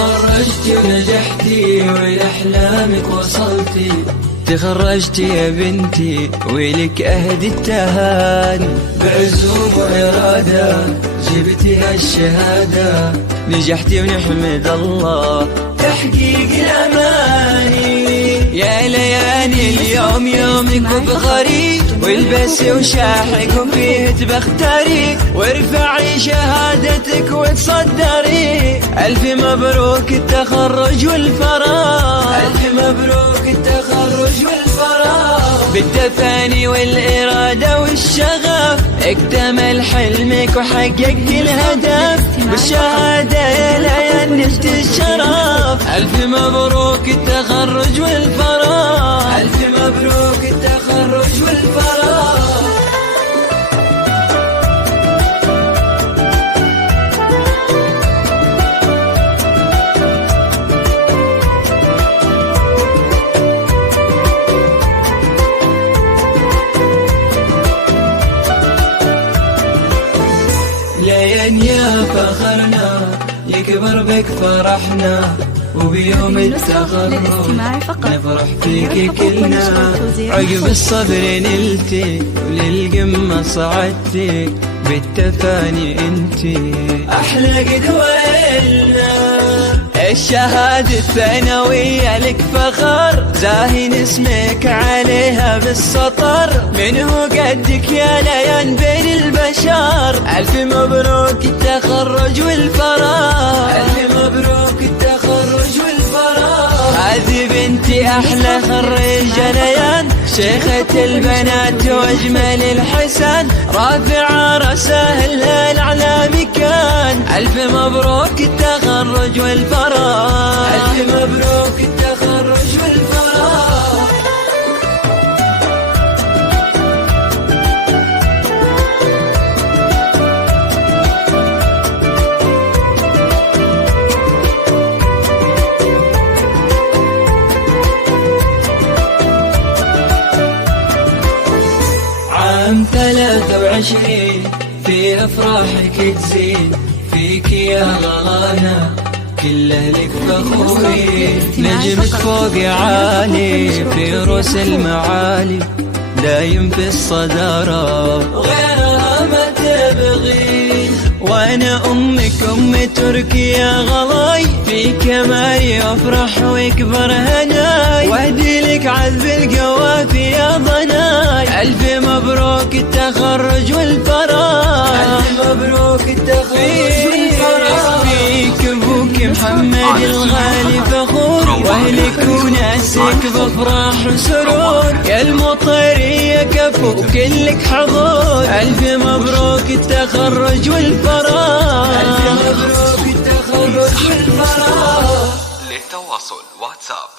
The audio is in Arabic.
تخرجتي ونجحتي ولأحلامك وصلتي. تخرجتي يا بنتي ولك أهدي التهاني، بعزوم وإرادة جبتي هالشهادة. نجحتي ونحمد الله تحقيق الأماني. يا ليالي اليوم يومك وفخري، والبسي وشاحك وفيه تبختري، وارفعي شهادتك وتصدري. ألف مبروك التخرج والفراغ، ألف مبروك التخرج والفراغ. بالتفاني والإرادة والشغف اكتمل حلمك وحققت الهدف. بالشهادة يا ليان نلت الشرف. ألف مبروك التخرج والفراغ، ألف مبروك التخرج والفراغ. لين يا فخرنا يكبر بك فرحنا، وبيوم التخرج نفرح فيك كلنا. عقب الصبر نلتي وللقمة صعدتي، بالتفاني انتي أحلى قدوة إلنا. الشهادة الثانوية لك فخر، زاهين اسمك عليها بالسطر. منه قدك يا ليان بين البشر. ألف مبروك التخرج والفراغ، ألف مبروك التخرج والفراغ. هذه بنتي أحلى خريجة ليان، شيخة البنات وأجمل الحسن، رافعة رأسها الأعلى مكان. ألف مبروك التخرج والفراغ، ألف مبروك التخرج والفراغ. عام 23 في أفراحك تزين، فيك يا غلانا كل أهلك فخورين. نجمك فوق عالي في رؤوس المعالي، دايم في الصدارة وغيرها ما تبغين. وأنا أمك أم تركي يا غلاي، في كمالي أفرح ويكبر هناي، وأهدي لك عذب القوافي يا ضناي. ألف مبروك التخرج والفراغ، ألف مبروك التخرج والفراغ. فيك أبوك محمد الغالي فخور، وأهلك وناسك بأفراح وسرور. يا المطرية كفو كلك حضور. ألف مبروك التخرج والفراغ، ألف مبروك التخرج والفراغ. للتواصل واتساب